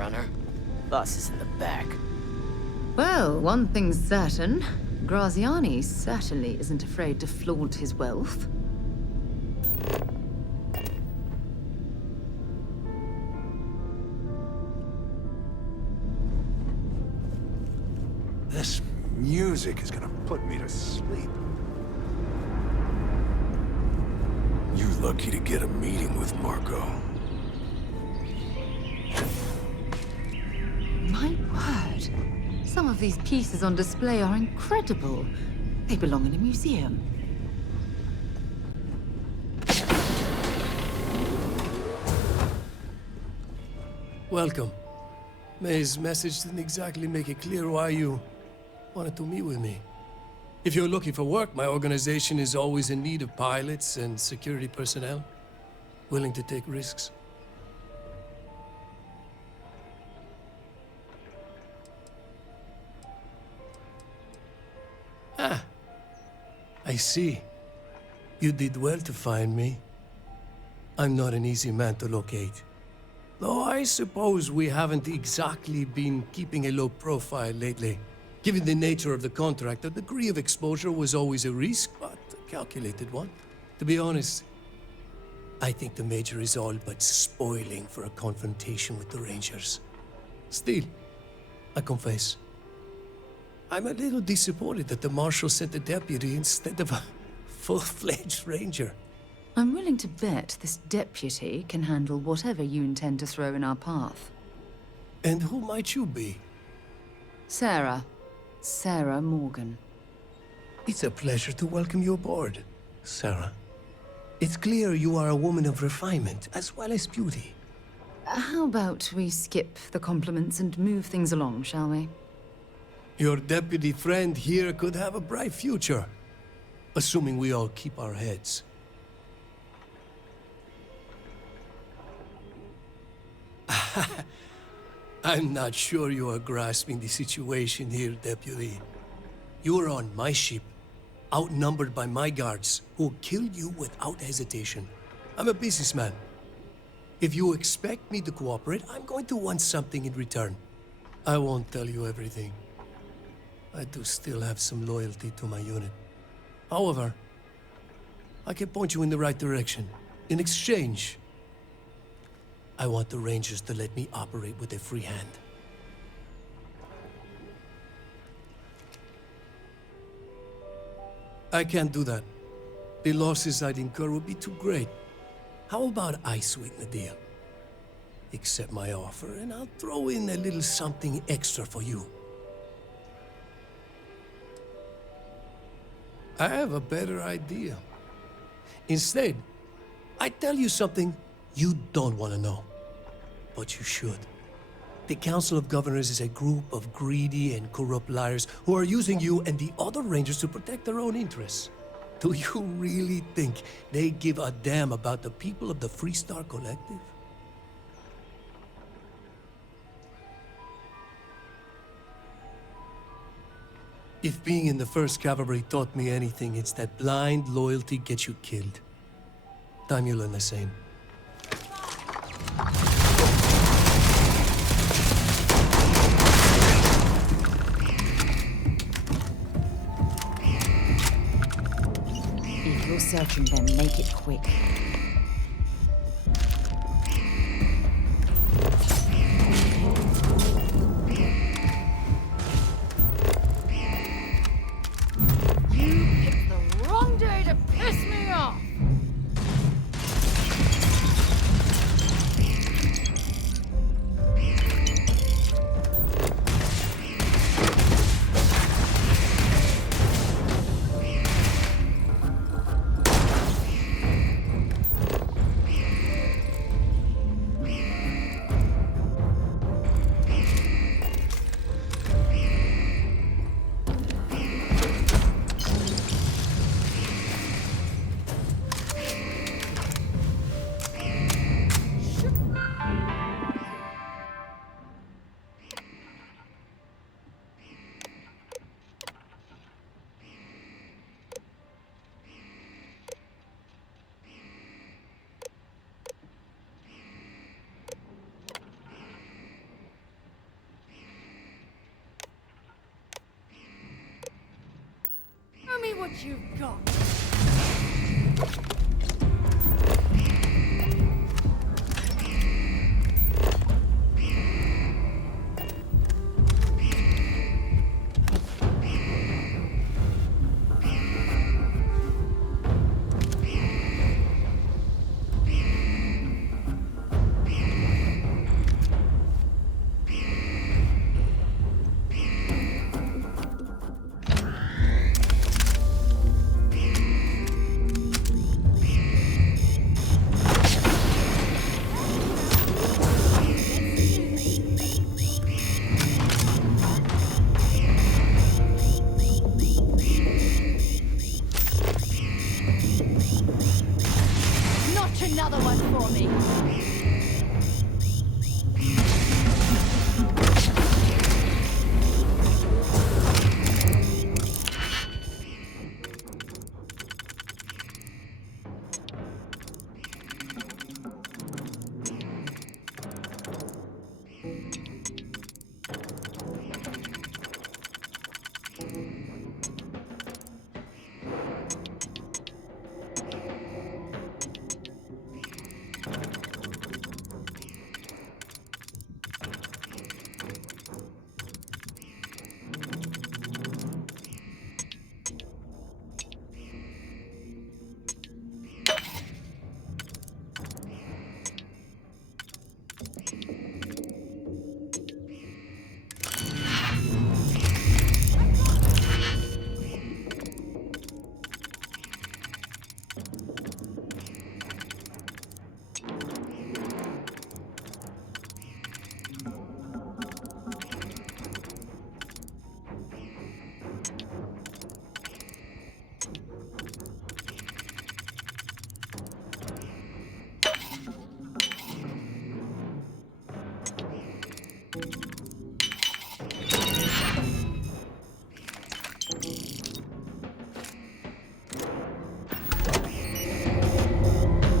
runner. Boss is in the back. Well, one thing's certain. Graziani certainly isn't afraid to flaunt his wealth. This music is gonna put me to sleep. You're lucky to get a meeting with Marco. My word. Some of these pieces on display are incredible. They belong in a museum. Welcome. May's message didn't exactly make it clear why you wanted to meet with me. If you're looking for work, my organization is always in need of pilots and security personnel, willing to take risks. Ah, I see. You did well to find me. I'm not an easy man to locate. Though I suppose we haven't exactly been keeping a low profile lately. Given the nature of the contract, a degree of exposure was always a risk, but a calculated one. To be honest, I think the Major is all but spoiling for a confrontation with the Rangers. Still, I confess, I'm a little disappointed that the Marshal sent a deputy instead of a full-fledged Ranger. I'm willing to bet this deputy can handle whatever you intend to throw in our path. And who might you be? Sarah. Sarah Morgan. It's a pleasure to welcome you aboard, Sarah. It's clear you are a woman of refinement as well as beauty. How about we skip the compliments and move things along, shall we? Your deputy friend here could have a bright future, assuming we all keep our heads. I'm not sure you are grasping the situation here, Deputy. You are on my ship, outnumbered by my guards, who will kill you without hesitation. I'm a businessman. If you expect me to cooperate, I'm going to want something in return. I won't tell you everything. I do still have some loyalty to my unit. However, I can point you in the right direction. In exchange, I want the Rangers to let me operate with a free hand. I can't do that. The losses I'd incur would be too great. How about I sweeten the deal? Accept my offer, and I'll throw in a little something extra for you. I have a better idea. Instead, I tell you something you don't want to know. But you should. The Council of Governors is a group of greedy and corrupt liars who are using you and the other Rangers to protect their own interests. Do you really think they give a damn about the people of the Freestar Collective? If being in the 1st Cavalry taught me anything, it's that blind loyalty gets you killed. Time you learn the same. If you're searching them, make it quick. You picked the wrong day to piss me off! what you've got. Not another one for me.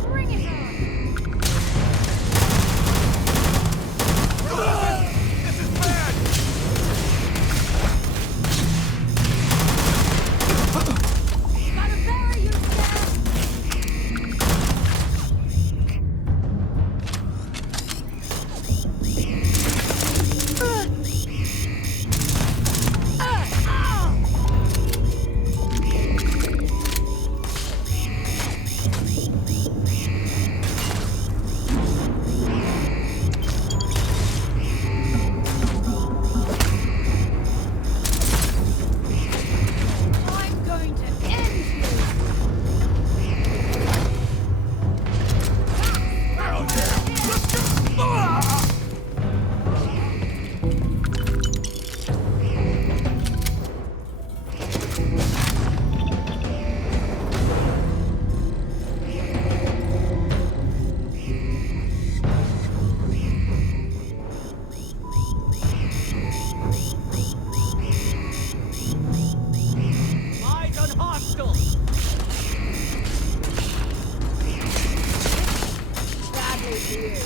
Bring it on! This is bad! Gotta bury you, Sam! I'm going to end you! Hell yeah! Let's go! Ah! Eyes on hostiles! Badly for you.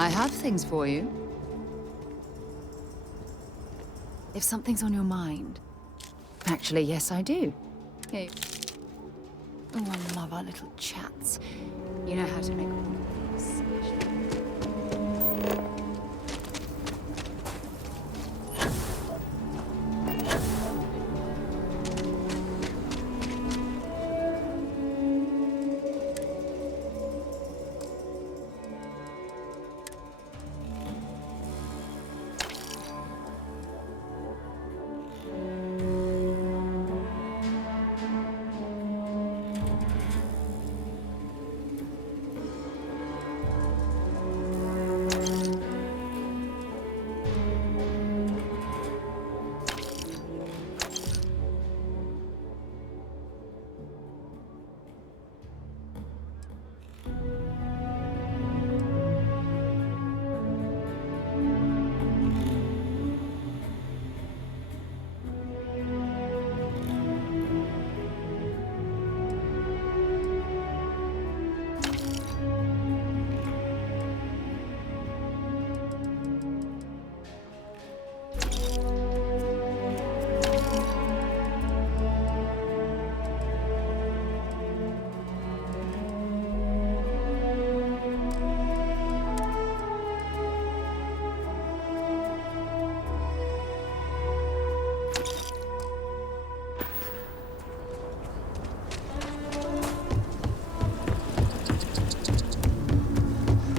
I have things for you. if something's on your mind. Actually, yes, I do. Hey. Oh, I love our little chats. You know how to make all of these special.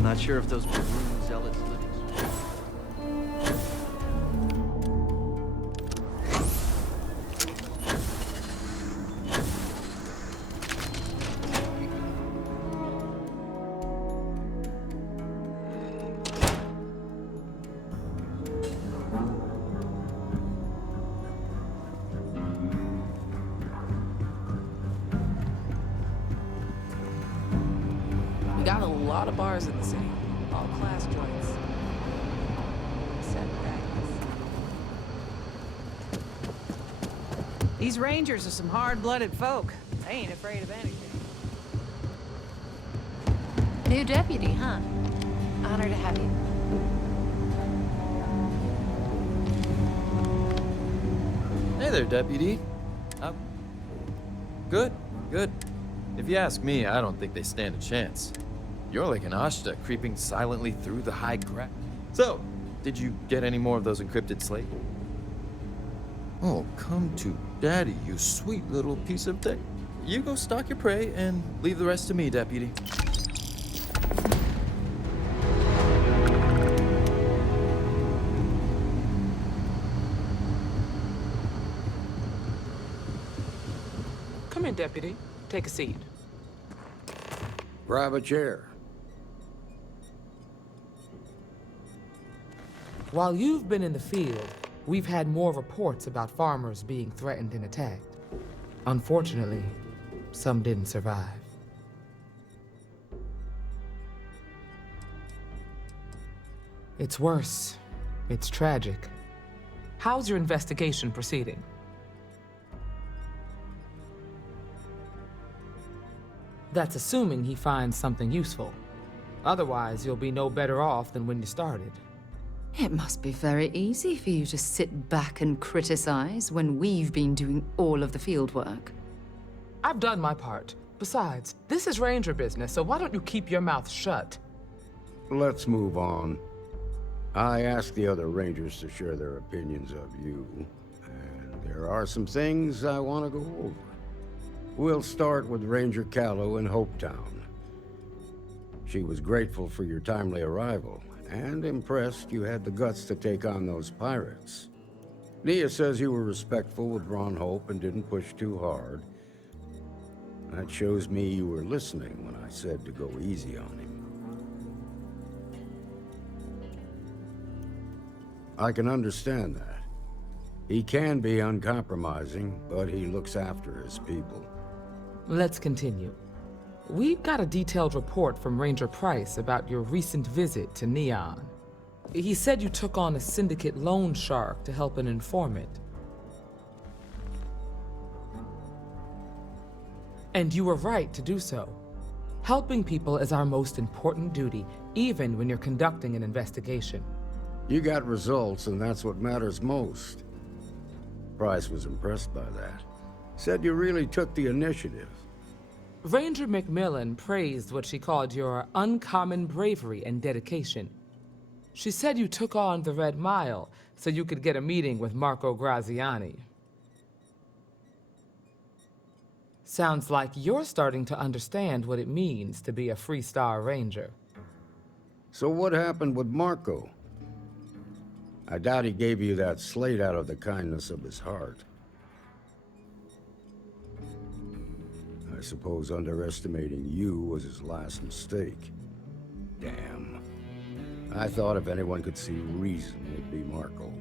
Not sure if those maroon zealots live in... We got a lot of bars in the city, all class joints. Except Agnes. These Rangers are some hard-blooded folk. They ain't afraid of anything. New deputy, huh? Honor to have you. Hey there, Deputy. Good, good. If you ask me, I don't think they stand a chance. You're like an Ashta creeping silently through the high grass. So, did you get any more of those encrypted slates? Oh, come to daddy, you sweet little piece of tech. You go stalk your prey and leave the rest to me, Deputy. Come in, Deputy. Take a seat. Grab a chair. While you've been in the field, we've had more reports about farmers being threatened and attacked. Unfortunately, some didn't survive. It's worse. It's tragic. How's your investigation proceeding? That's assuming he finds something useful. Otherwise, you'll be no better off than when you started. It must be very easy for you to sit back and criticize when we've been doing all of the field work. I've done my part. Besides, this is Ranger business, so why don't you keep your mouth shut? Let's move on. I asked the other Rangers to share their opinions of you, and there are some things I want to go over. We'll start with Ranger Callow in Hopetown. She was grateful for your timely arrival, and impressed you had the guts to take on those pirates. Nia says you were respectful with Ron Hope and didn't push too hard. That shows me you were listening when I said to go easy on him. I can understand that. He can be uncompromising, but he looks after his people. Let's continue. We've got a detailed report from Ranger Price about your recent visit to Neon. He said you took on a syndicate loan shark to help an informant. And you were right to do so. Helping people is our most important duty, even when you're conducting an investigation. You got results, and that's what matters most. Price was impressed by that. Said you really took the initiative. Ranger Macmillan praised what she called your uncommon bravery and dedication. She said you took on the Red Mile so you could get a meeting with Marco Graziani. Sounds like you're starting to understand what it means to be a Freestar Ranger. So what happened with Marco? I doubt he gave you that slate out of the kindness of his heart. I suppose underestimating you was his last mistake. Damn. I thought if anyone could see reason, it'd be Marco.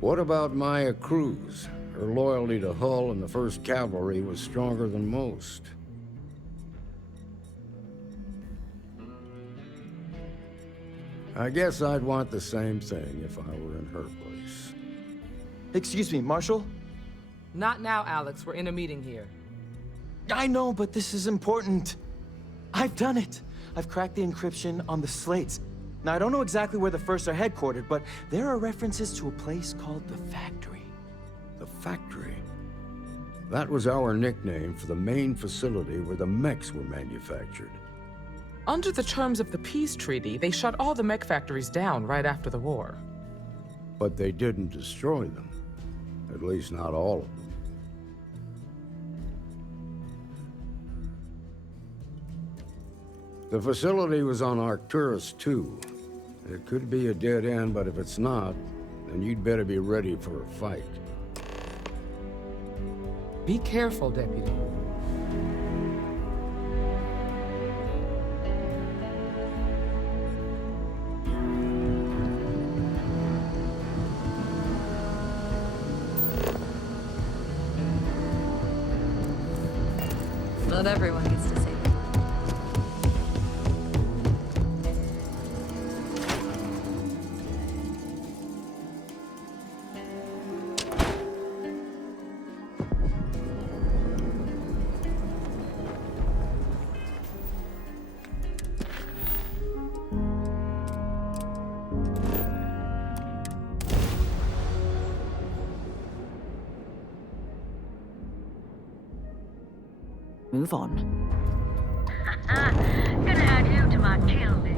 What about Maya Cruz? Her loyalty to Hull and the 1st Cavalry was stronger than most. I guess I'd want the same thing if I were in her place. Excuse me, Marshal? Not now, Alex. We're in a meeting here. I know, but this is important. I've done it. I've cracked the encryption on the slates. Now, I don't know exactly where the First are headquartered, but there are references to a place called the Factory. The Factory? That was our nickname for the main facility where the mechs were manufactured. Under the terms of the peace treaty, they shut all the mech factories down right after the war. But they didn't destroy them. At least not all of them. The facility was on Arcturus 2. It could be a dead end, but if it's not, then you'd better be ready for a fight. Be careful, Deputy. Not everyone gets to say that. Move on. Gonna add you to my kill list.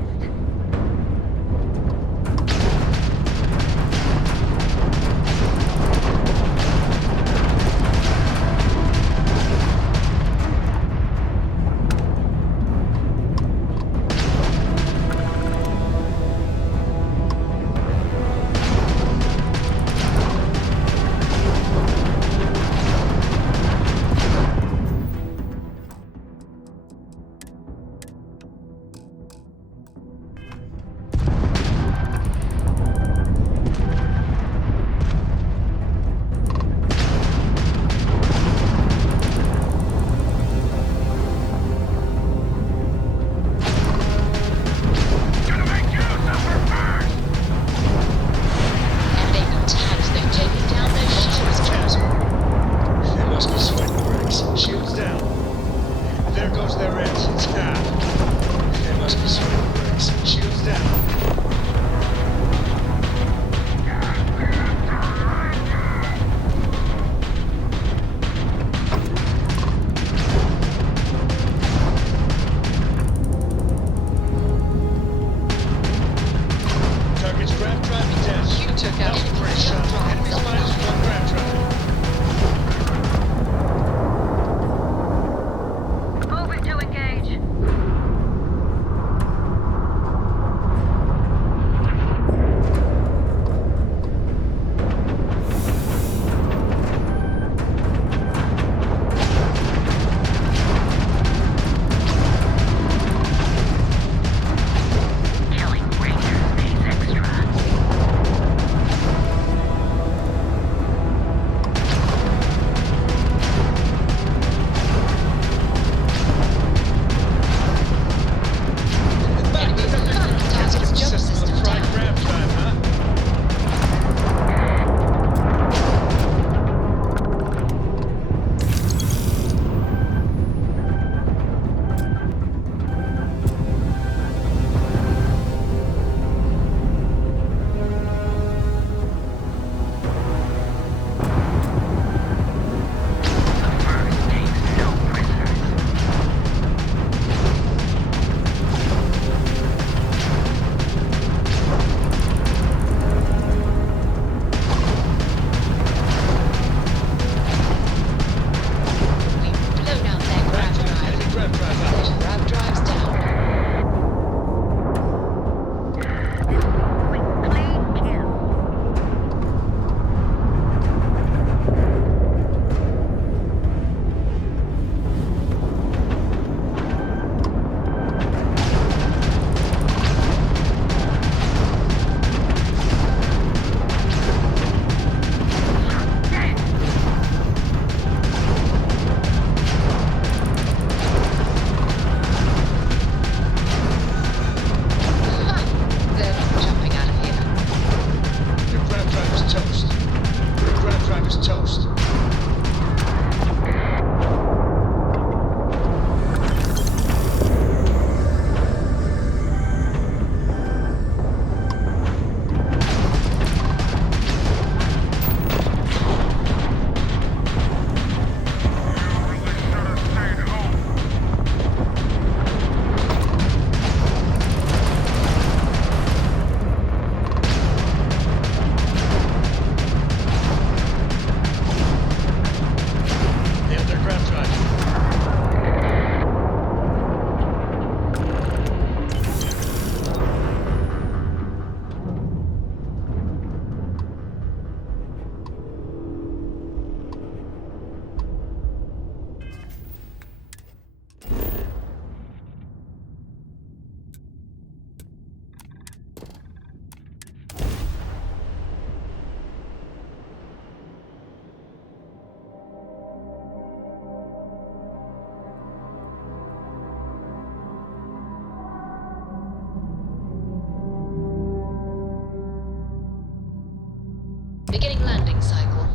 cycle.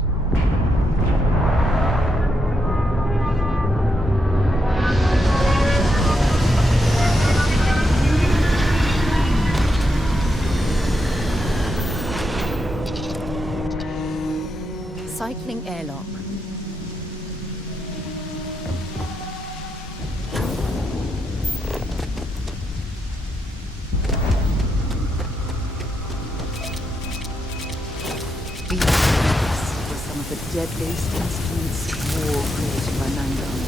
Cycling airlock. These were some of the deadliest instruments of war created by mankind.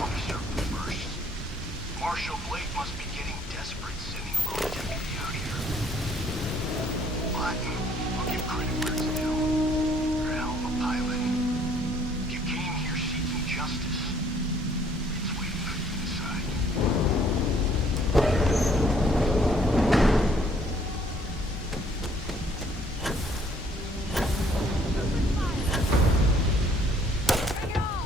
Officer first. Marshal Blake must be getting desperate sending a little deputy out here. But I'll give credit where it's due. You're a hell of a pilot. You came here seeking justice. It's waiting for you inside. Bring it on!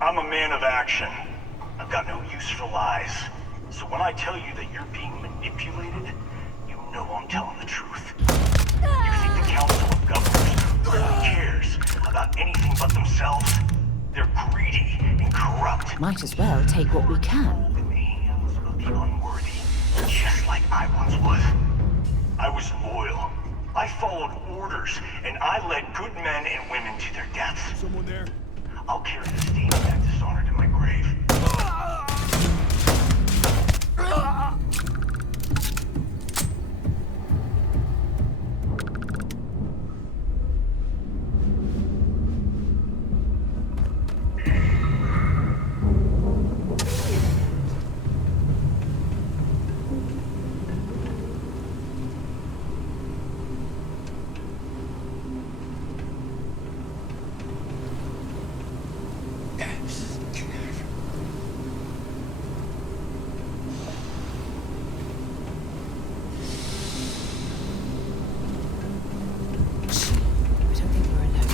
I'm a man of action. I've got no use for lies. So when I tell you that you're being manipulated, you know I'm telling the truth. You think the Council of Governors really cares about anything but themselves? They're greedy and corrupt. Might as well take what we can. In the hands of the unworthy, just like I once was. I was loyal. I followed orders, and I led good men and women to their deaths. Someone there? I'll carry the stain of that dishonor to my grave. I don't think we're alone.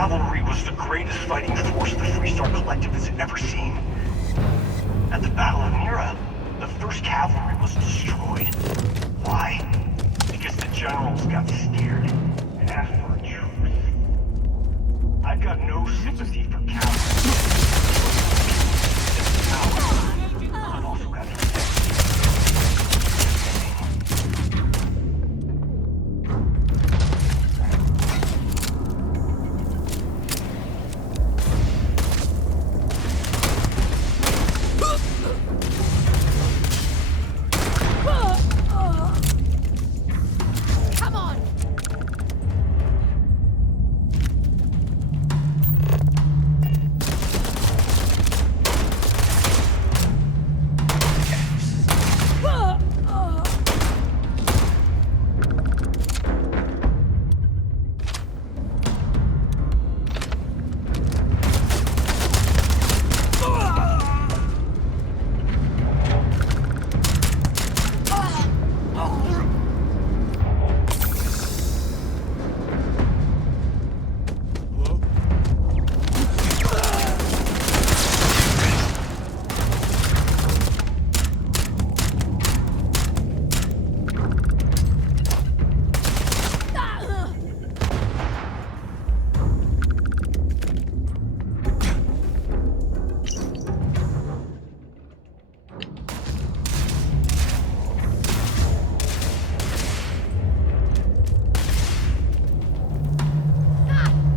cavalry was the greatest fighting force the Freestar Collective has ever seen. At the Battle of Nira, the 1st Cavalry was destroyed. Why? Because the generals got scared and asked for a truce. I've got no sympathy for cavalry. I've also got Come on!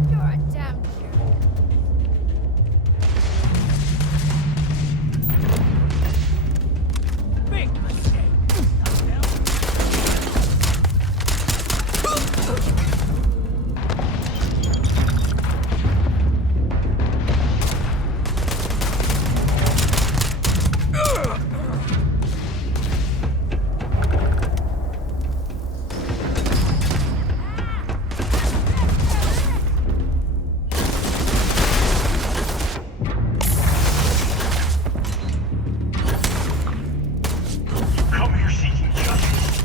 You're a damn jerk. Big mistake. You come here seeking justice.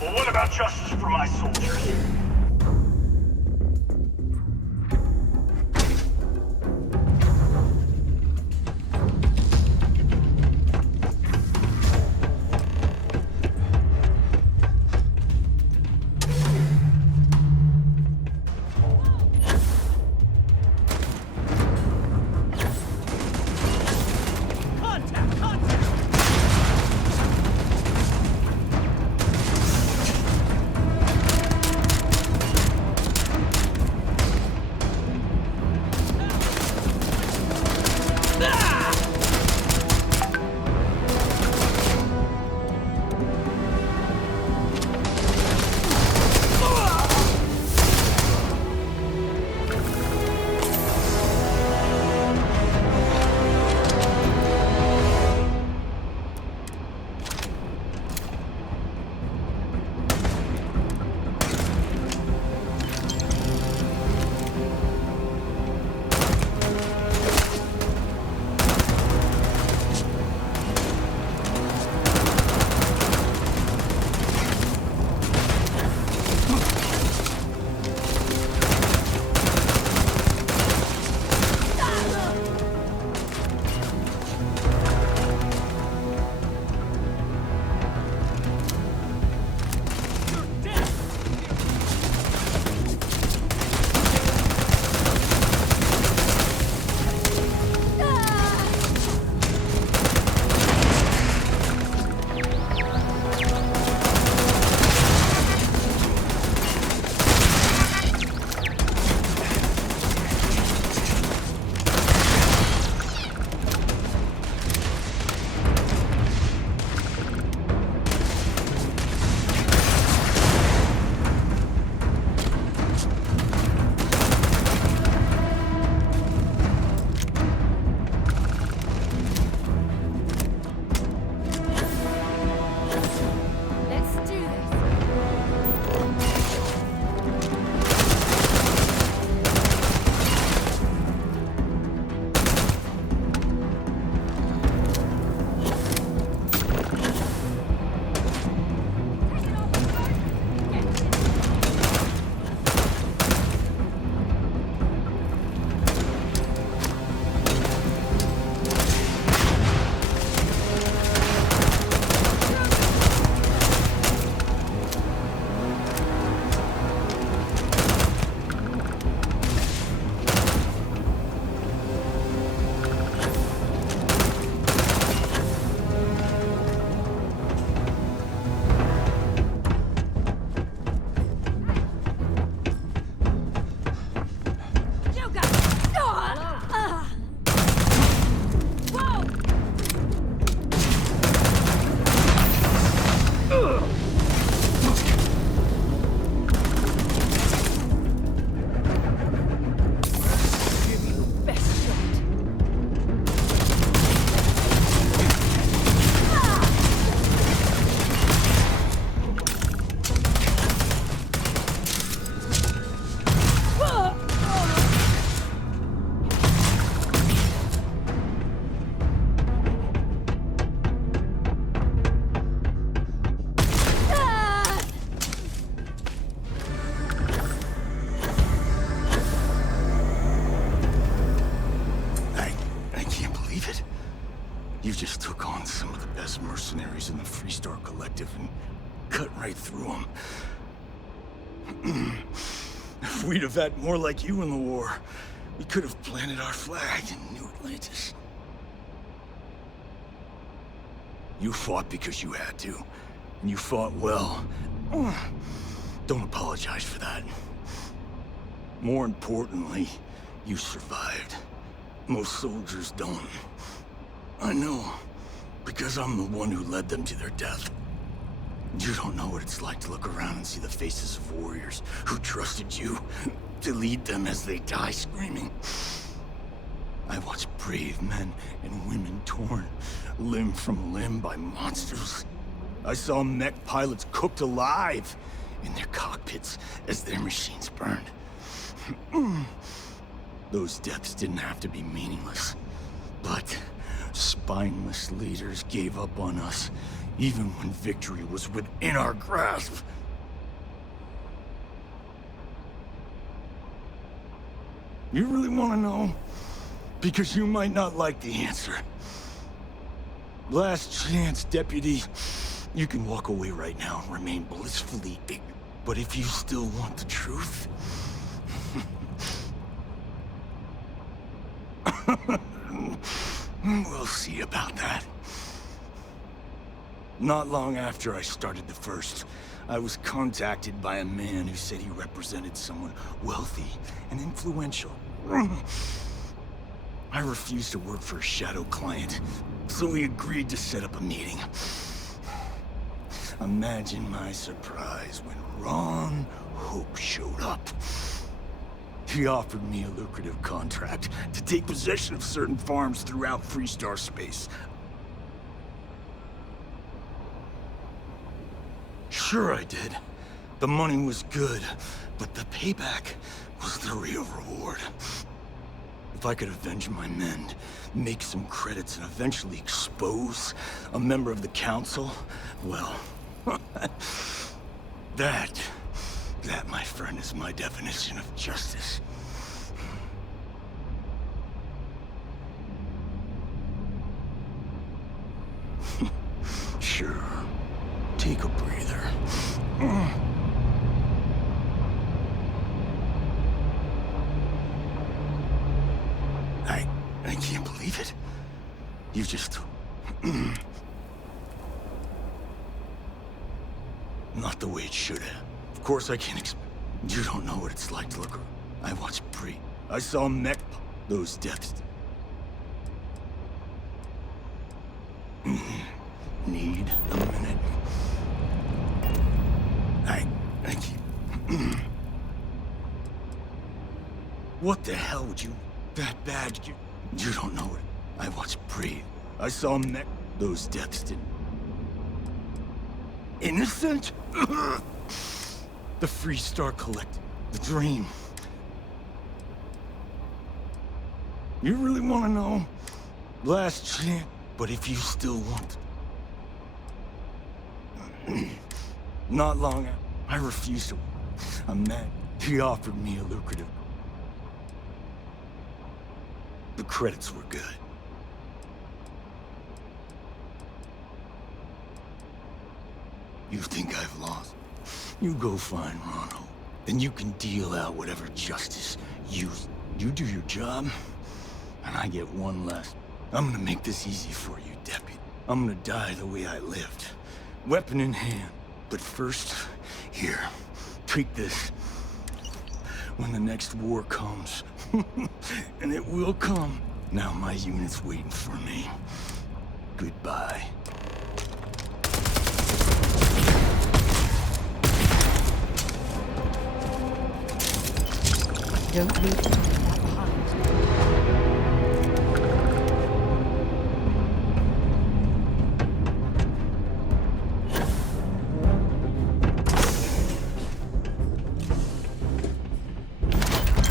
Well, what about justice for my soldiers? You just took on some of the best mercenaries in the Freestar Collective and cut right through them. If we'd have had more like you in the war, we could have planted our flag in New Atlantis. You fought because you had to, and you fought well. Don't apologize for that. More importantly, you survived. Most soldiers don't. I know, because I'm the one who led them to their death. You don't know what it's like to look around and see the faces of warriors who trusted you to lead them as they die screaming. I watched brave men and women torn limb from limb by monsters. I saw mech pilots cooked alive in their cockpits as their machines burned. Those deaths didn't have to be meaningless, but spineless leaders gave up on us, even when victory was within our grasp. You really want to know? Because you might not like the answer. Last chance, Deputy. You can walk away right now and remain blissfully ignorant. But if you still want the truth... we'll see about that. Not long after I started the First, I was contacted by a man who said he represented someone wealthy and influential. I refused to work for a shadow client, so we agreed to set up a meeting. Imagine my surprise when Ron Hope showed up. He offered me a lucrative contract to take possession of certain farms throughout Freestar space. Sure I did. The money was good, but the payback was the real reward. If I could avenge my men, make some credits, and eventually expose a member of the council, well, that, my friend, is my definition of justice. Sure. Take a breather. I can't believe it. You just... Not the way it should have. Of course I can't You don't know what it's like to look around. I watched Pre. I saw mech... Those deaths... Need a minute. I keep... What the hell would you... That bad, you don't know it. I watched Pre. I saw mech... Those deaths did... Innocent? The Freestar Collective. The dream. You really want to know? Last chance. But if you still want... Not long after, I refused to... I'm mad. He offered me a lucrative... The credits were good. You think I've lost? You go find Ronald. Then you can deal out whatever justice you do your job, and I get one last. I'm gonna make this easy for you, Deputy. I'm gonna die the way I lived. Weapon in hand. But first, here, take this. When the next war comes, and it will come, now my unit's waiting for me. Goodbye. Don't leave that behind.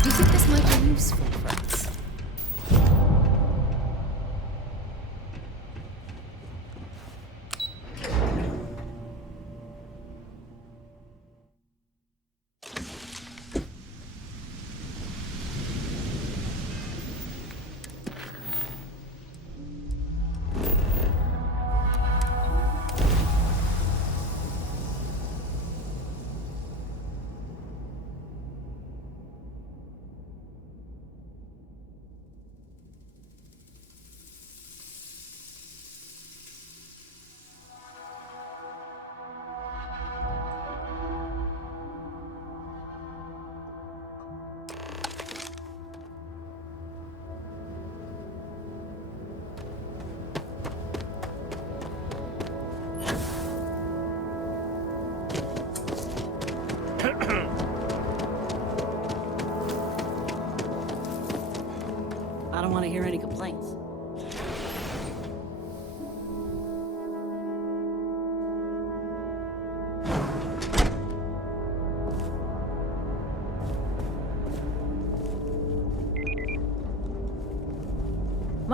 Do you think this might be useful for us?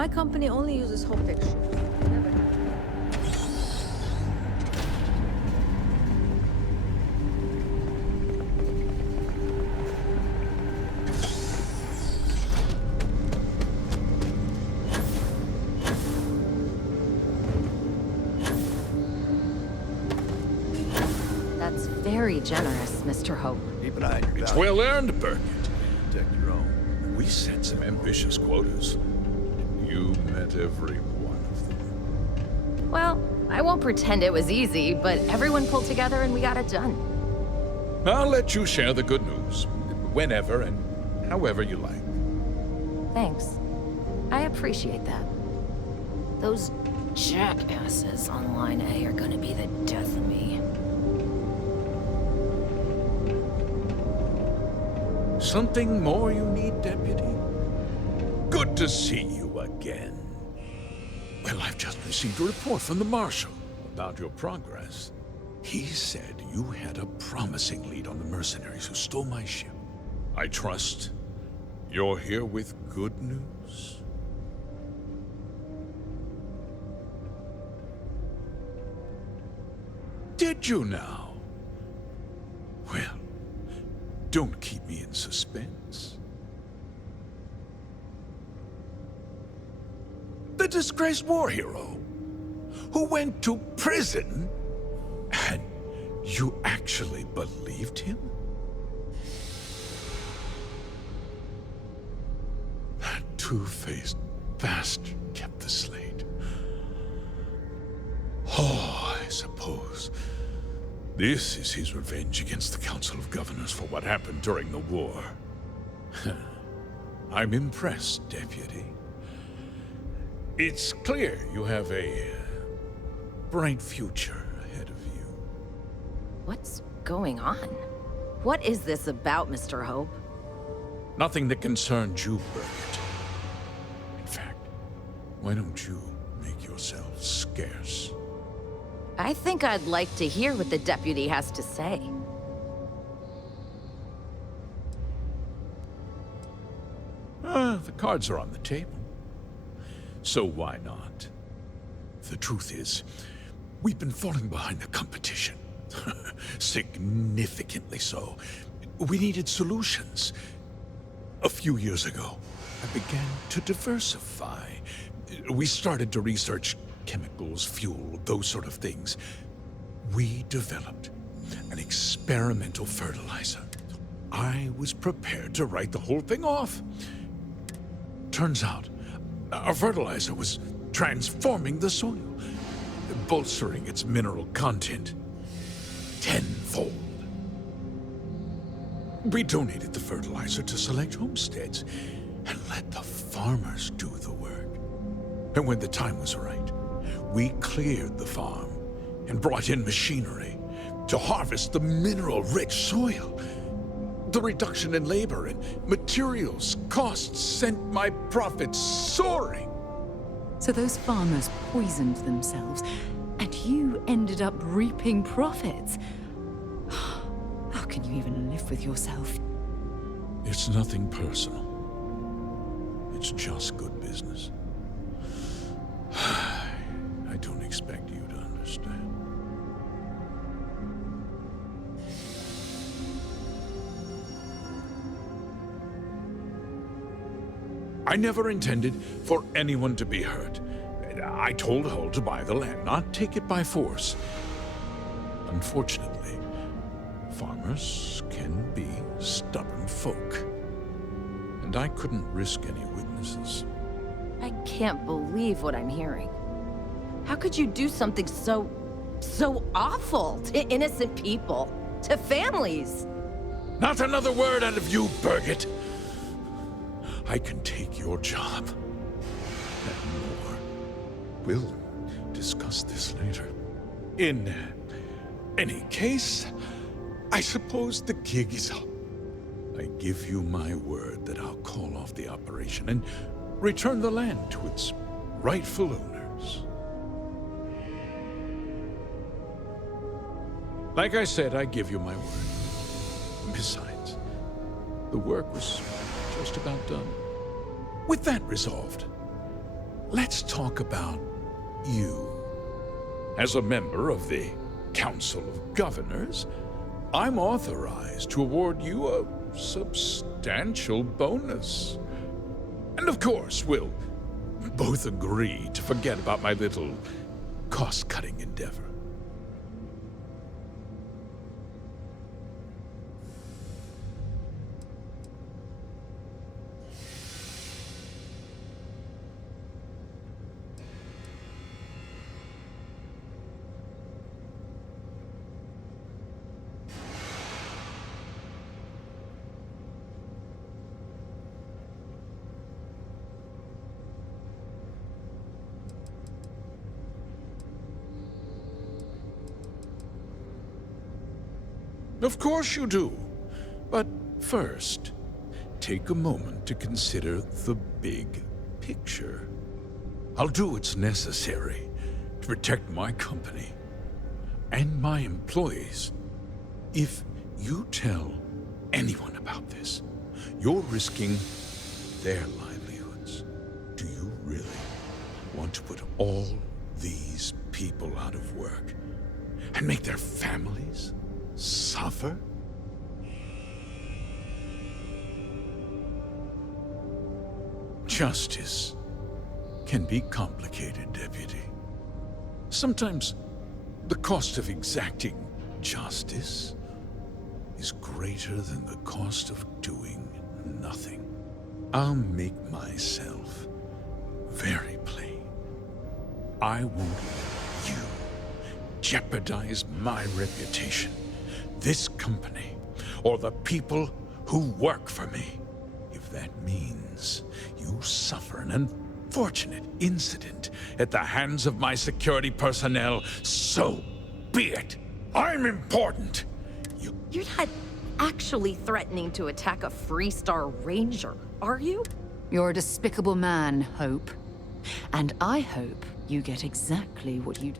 My company only uses home pictures. Never. That's very generous, Mr. Hope. Keep an eye on your It's value. well earned, Birgit. Protect your own. We set some ambitious quotas. You met every one of them. Well, I won't pretend it was easy, but everyone pulled together and we got it done. I'll let you share the good news. Whenever and however you like. Thanks. I appreciate that. Those jackasses on Line A are gonna be the death of me. Something more you need, Deputy? Good to see you again. Well, I've just received a report from the Marshal about your progress. He said you had a promising lead on the mercenaries who stole my ship. I trust you're here with good news. Did you now? Well, don't keep me in suspense. The disgraced war hero who went to prison, and you actually believed him? That two-faced bastard kept the slate. Oh, I suppose this is his revenge against the Council of Governors for what happened during the war. I'm impressed, Deputy. It's clear you have a bright future ahead of you. What's going on? What is this about, Mr. Hope? Nothing that concerns you, Birgit. In fact, why don't you make yourself scarce? I think I'd like to hear what the deputy has to say. The cards are on the table. So why not? The truth is, we've been falling behind the competition. Significantly so. We needed solutions. A few years ago, I began to diversify. We started to research chemicals, fuel, those sort of things. We developed an experimental fertilizer. I was prepared to write the whole thing off. Turns out, our fertilizer was transforming the soil, bolstering its mineral content tenfold. We donated the fertilizer to select homesteads and let the farmers do the work. And when the time was right, we cleared the farm and brought in machinery to harvest the mineral-rich soil. The reduction in labor and materials costs sent my profits soaring. So those farmers poisoned themselves, and you ended up reaping profits? How can you even live with yourself? It's nothing personal. It's just good business. I don't expect you to understand. I never intended for anyone to be hurt. I told Hull to buy the land, not take it by force. Unfortunately, farmers can be stubborn folk. And I couldn't risk any witnesses. I can't believe what I'm hearing. How could you do something so awful to innocent people, to families? Not another word out of you, Birgit. I can take your job. And more. We'll discuss this later. In any case, I suppose the gig is up. I give you my word that I'll call off the operation and return the land to its rightful owners. Like I said, I give you my word. Besides, the work was just about done. With that resolved, let's talk about you. As a member of the Council of Governors, I'm authorized to award you a substantial bonus. And of course, we'll both agree to forget about my little cost-cutting endeavor. Of course you do. But first, take a moment to consider the big picture. I'll do what's necessary to protect my company and my employees. If you tell anyone about this, you're risking their livelihoods. Do you really want to put all these people out of work and make their families suffer? Justice can be complicated, Deputy. Sometimes the cost of exacting justice is greater than the cost of doing nothing. I'll make myself very plain. I won't let you jeopardize my reputation, this company, or the people who work for me. If that means you suffer an unfortunate incident at the hands of my security personnel, so be it. I'm important. You're not actually threatening to attack a Freestar Ranger, are you? You're a despicable man, Hope. And I hope you get exactly what you...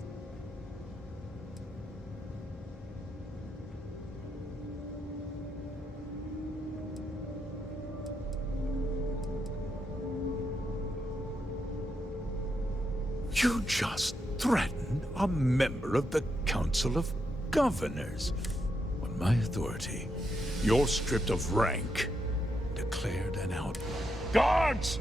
You just threatened a member of the Council of Governors. On my authority, you're stripped of rank, declared an outlaw. Guards!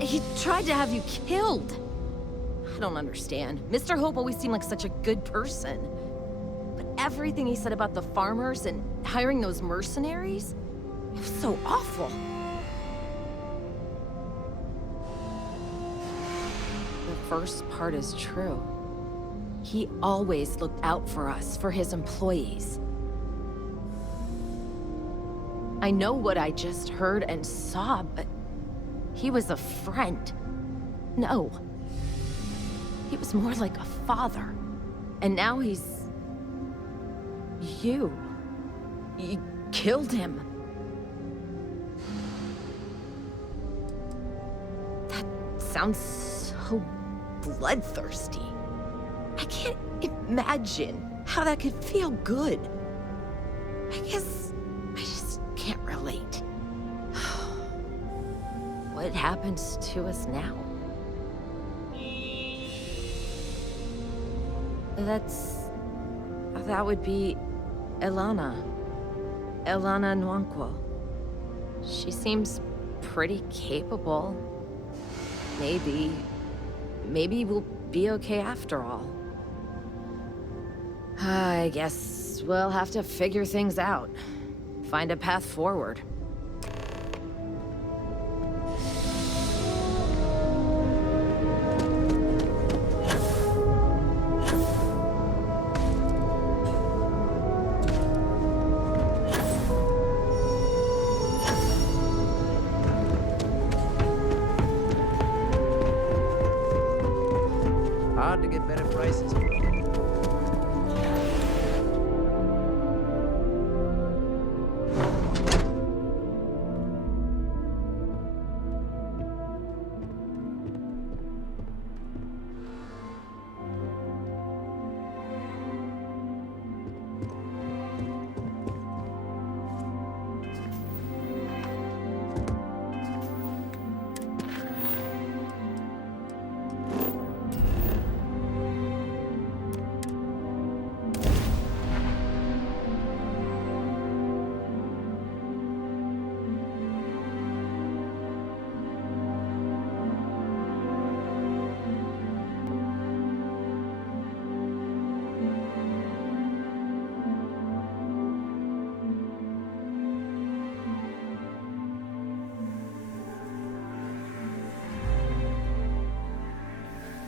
He tried to have you killed. I don't understand. Mr. Hope always seemed like such a good person. But everything he said about the farmers and hiring those mercenaries, it was so awful. The first part is true. He always looked out for us, for his employees. I know what I just heard and saw, but he was a friend. No. He was more like a father. And now he's... you. You killed him. That sounds so bloodthirsty. I can't imagine how that could feel good. I guess I just can't relate. What happens to us now? That would be Elana. Elana Nwankwo. She seems pretty capable. Maybe we'll be okay after all. I guess we'll have to figure things out. Find a path forward. Hard to get better prices.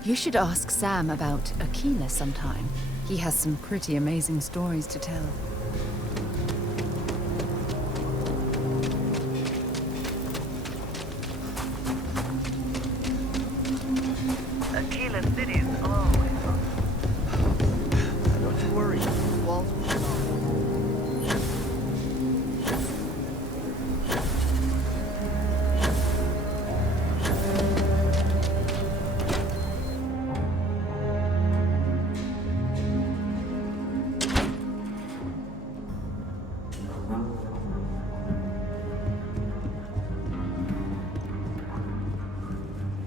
You should ask Sam about Aquila sometime. He has some pretty amazing stories to tell. Aquila City's always on. Don't you worry. Walls will be on.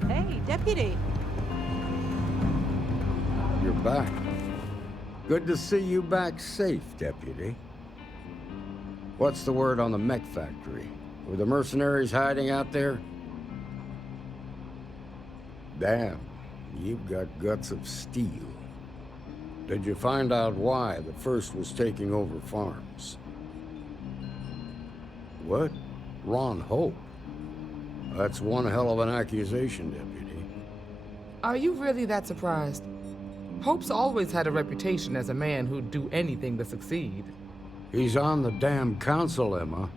Hey, Deputy. You're back. Good to see you back safe, Deputy. What's the word on the mech factory? Were the mercenaries hiding out there? Damn, you've got guts of steel. Did you find out why the first was taking over farms? What? Ron Hope? That's one hell of an accusation, Deputy. Are you really that surprised? Hope's always had a reputation as a man who'd do anything to succeed. He's on the damn council, Emma.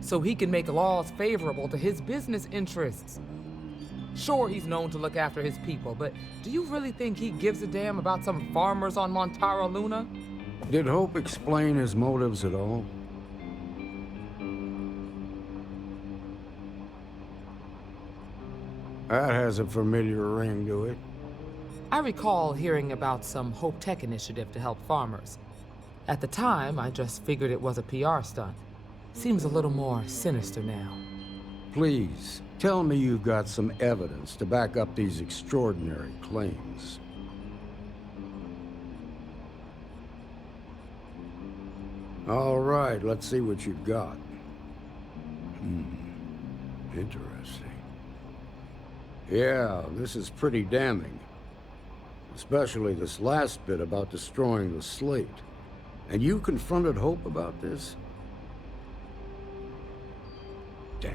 So he can make laws favorable to his business interests. Sure, he's known to look after his people, but do you really think he gives a damn about some farmers on Montara Luna? Did Hope explain his motives at all? That has a familiar ring to it. I recall hearing about some Hope Tech initiative to help farmers. At the time, I just figured it was a PR stunt. Seems a little more sinister now. Please, tell me you've got some evidence to back up these extraordinary claims. All right, let's see what you've got. Interesting. Yeah, this is pretty damning. Especially this last bit about destroying the slate. And you confronted Hope about this? Damn.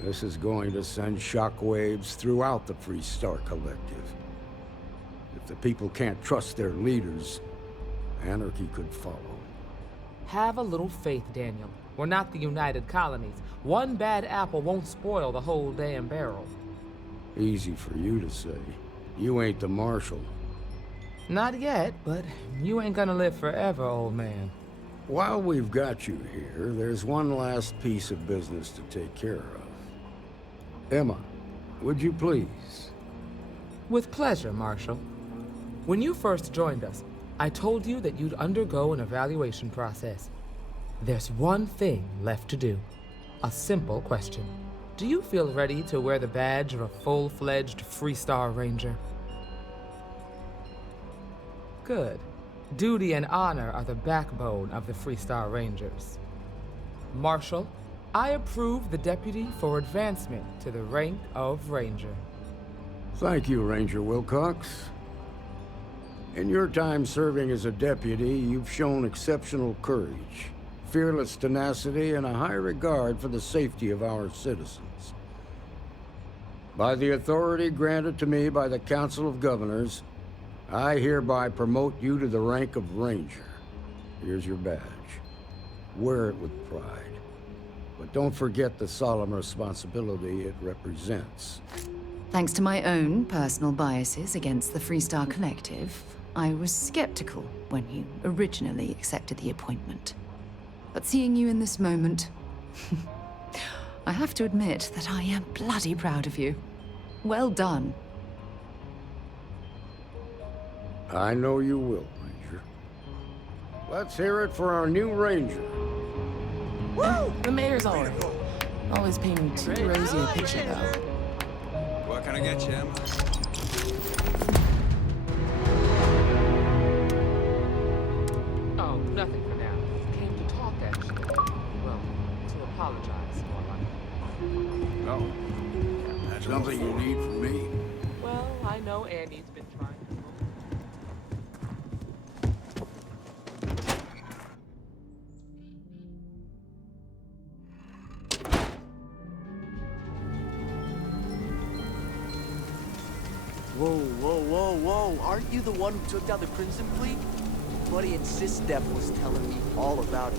This is going to send shockwaves throughout the Free Star Collective. If the people can't trust their leaders, anarchy could follow. Have a little faith, Daniel. We're not the United Colonies. One bad apple won't spoil the whole damn barrel. Easy for you to say. You ain't the marshal. Not yet, but you ain't gonna live forever, old man. While we've got you here, there's one last piece of business to take care of. Emma, would you please? With pleasure, Marshal. When you first joined us, I told you that you'd undergo an evaluation process. There's one thing left to do. A simple question. Do you feel ready to wear the badge of a full-fledged Freestar Ranger? Good. Duty and honor are the backbone of the Freestar Rangers. Marshal, I approve the deputy for advancement to the rank of Ranger. Thank you, Ranger Wilcox. In your time serving as a deputy, you've shown exceptional courage, fearless tenacity, and a high regard for the safety of our citizens. By the authority granted to me by the Council of Governors, I hereby promote you to the rank of Ranger. Here's your badge. Wear it with pride. But don't forget the solemn responsibility it represents. Thanks to my own personal biases against the Freestar Collective, I was skeptical when you originally accepted the appointment. But seeing you in this moment, I have to admit that I am bloody proud of you. Well done. I know you will, Ranger. Let's hear it for our new Ranger. Woo! The mayor's on. Always painting too rosy a picture, though. What can I get you, Emma? Oh, nothing for now. Came to talk, actually. Well, to apologize, more like. Oh. That's something you need from me? Well, I know Annie's been trying to... Whoa, whoa, whoa, whoa. Aren't you the one who took down the Crimson Fleet? Buddy insists Steph was telling me all about it.